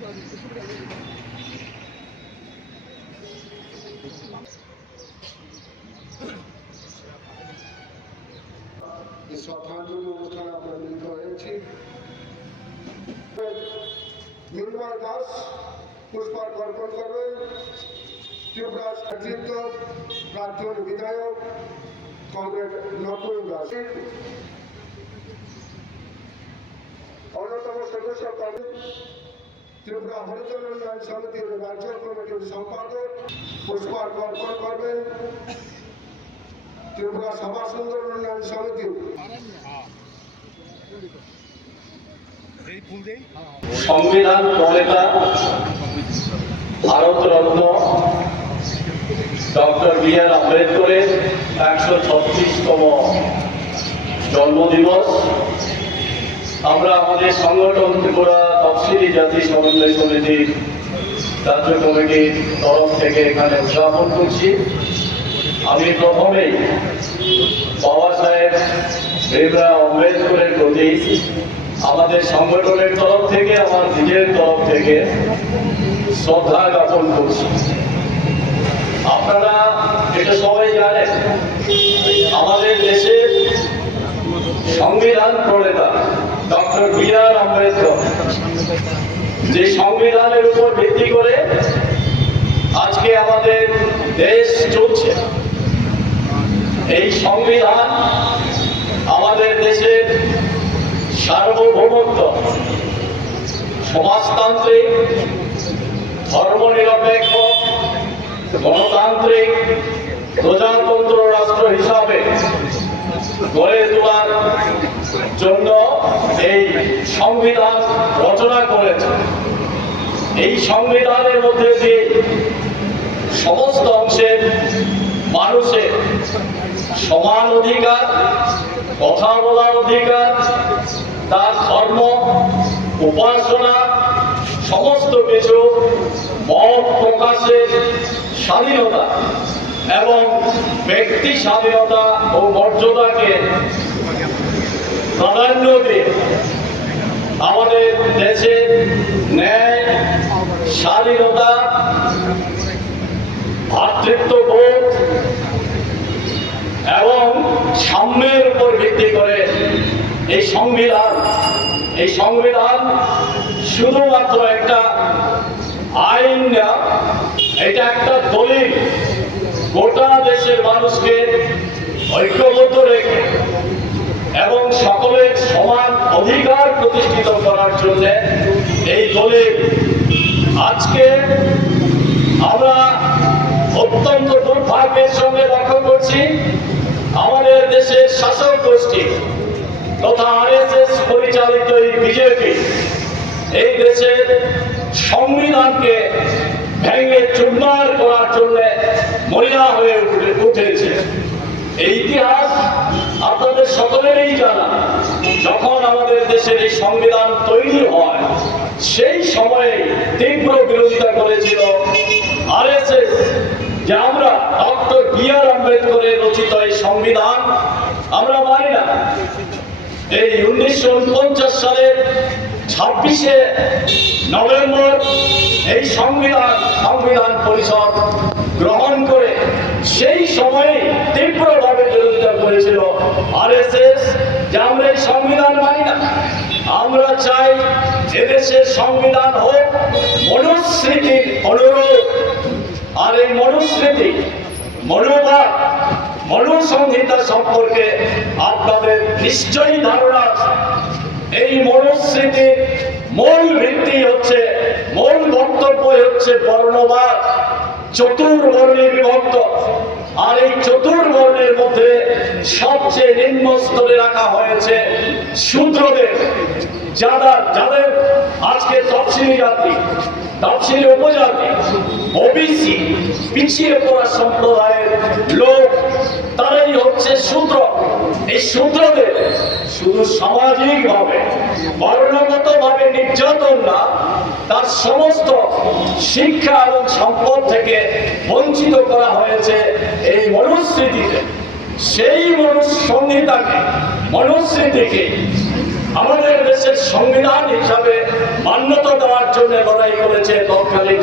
শ্রদ্ধাঞ্জলি অনুষ্ঠানে আমরা মিলিত হয়েছি। নির্মল দাস পুষ্পার্ঘ অর্পণ করবেন। ত্রিপুরার নেতৃত্ব প্রাক্তন বিধায়ক কমরেড নতুন দাস, অন্যতম সদস্য ত্রিপুরা হরিজন উন্নয়ন সমিতির রাজ্য কমিটির সম্পাদক পুষ্পার্ঘ অর্পণ করবেন। ত্রিপুরা সভা সুন্দর উন্নয়ন সমিতি সংবিধান প্রণেতা ভারতরত্ন ডক্টর বি.আর. আম্বেদকরের 136তম জন্মদিবস আমরা আমাদের সংগঠন ত্রিপুরা তফসিলি জাতি সমন্বয় সমিতির রাজ্য কমিটির তরফ থেকে এখানে উদযাপন করছি। আমি প্রথমেই বাবা সাহেব ভীমরাও আম্বেদকরের প্রতি আমাদের সংগঠনের তরফ থেকে, আমার নিজের তরফ থেকে শ্রদ্ধা জ্ঞাপন করছি। আপনারা এটা সবাই জানেন, আমাদের দেশের সংবিধান প্রণেতা ডক্টর বি.আর. আম্বেদকর যে সংবিধানের উপর ভিত্তি করে আজকে আমাদের দেশ চলছে, এই সংবিধান আমাদের দেশের সার্বভৌমত্ব, সমাজতান্ত্রিক, ধর্মনিরপেক্ষ, গণতান্ত্রিক, প্রজাতন্ত্র রাষ্ট্র হিসাবে গড়ে তোলার জন্য এই সংবিধান রচনা করেছে। এই সংবিধানের মধ্যে দিয়ে সমস্ত অংশের মানুষের সমান অধিকার, কথা বলার অধিকার, তার ধর্ম, উপাসনা, সমস্ত কিছু মত প্রকাশের স্বাধীনতা এবং ব্যক্তি স্বাধীনতা ও মর্যাদাকে প্রাধান্য দিয়ে আমাদের দেশের ন্যায়, স্বাধীনতা, ভ্রাতৃত্ববোধ এবং সাম্যের উপর ভিত্তি করে এই সংবিধান শুধুমাত্র একটা আইন না, এটা একটা দলিল। গোটা দেশের মানুষকে ঐক্যবদ্ধ রেখে এবং সকলের সমান অধিকার প্রতিষ্ঠিত করার জন্য এই দলিল। আজকে আমরা অত্যন্ত দুর্ভাগ্যের সঙ্গে লক্ষ্য করছি, আমাদের দেশের শাসক গোষ্ঠী তথা আরএসএস পরিচালিত এই বিজেপি এই দেশের সংবিধানকে ভেঙে চুরমার করার জন্য মরিয়া হয়ে উঠেছে। এই ইতিহাস আপনাদের সকলেরই জানা। যখন আমাদের দেশের এই সংবিধান তৈরি হয়, সেই সময়ে তীব্র বিরোধিতা করেছিল আরএসএস যে আমরা ডক্টর বি.আর. আম্বেদকরের রচিত এই সংবিধান আমরা মানি না। এই 1949 সালের 26শে নভেম্বর এই সংবিধান পরিষদ গ্রহণ করে সেই সময়ে তীব্রভাবে বিরোধিতা করেছিল আরএসএস যে আমরা এই সংবিধান মানি না। আমরা চাই এদেশের সংবিধান হোক মনুস্মৃতির অনুরূপ। আর এই মনুস্মৃতি, মনোভাব, মনুসংহিতা সম্পর্কে আপনাদের নিশ্চয়ই ধারণা আছে। এই মনুস্মৃতির মূল ভিত্তি হচ্ছে, মূল বক্তব্য হচ্ছে বর্ণবাদ, চতুর্বর্ণে বিভক্ত। আর এই চতুর্বর্ণের মধ্যে সবচেয়ে নিম্ন স্তরে রাখা হয়েছে শূদ্রদের, যাদের আজকে তফসিলি জাতি, তফসিলি উপজাতি, ওবিসি, পিছিয়ে পড়া সম্প্রদায়ের লোক, তারাই হচ্ছে শূদ্র। এই শূদ্রদের শুধু সামাজিকভাবে, বর্ণগতভাবে নির্যাতন না, তার সমস্ত শিক্ষা এবং সম্পদ থেকে বঞ্চিত করা হয়েছে এই মনুস্মৃতিতে। সেই মনুস্মৃতিকে আমাদের দেশের সংবিধান হিসাবে মান্যতা দেওয়ার জন্য লড়াই করেছে তৎকালীন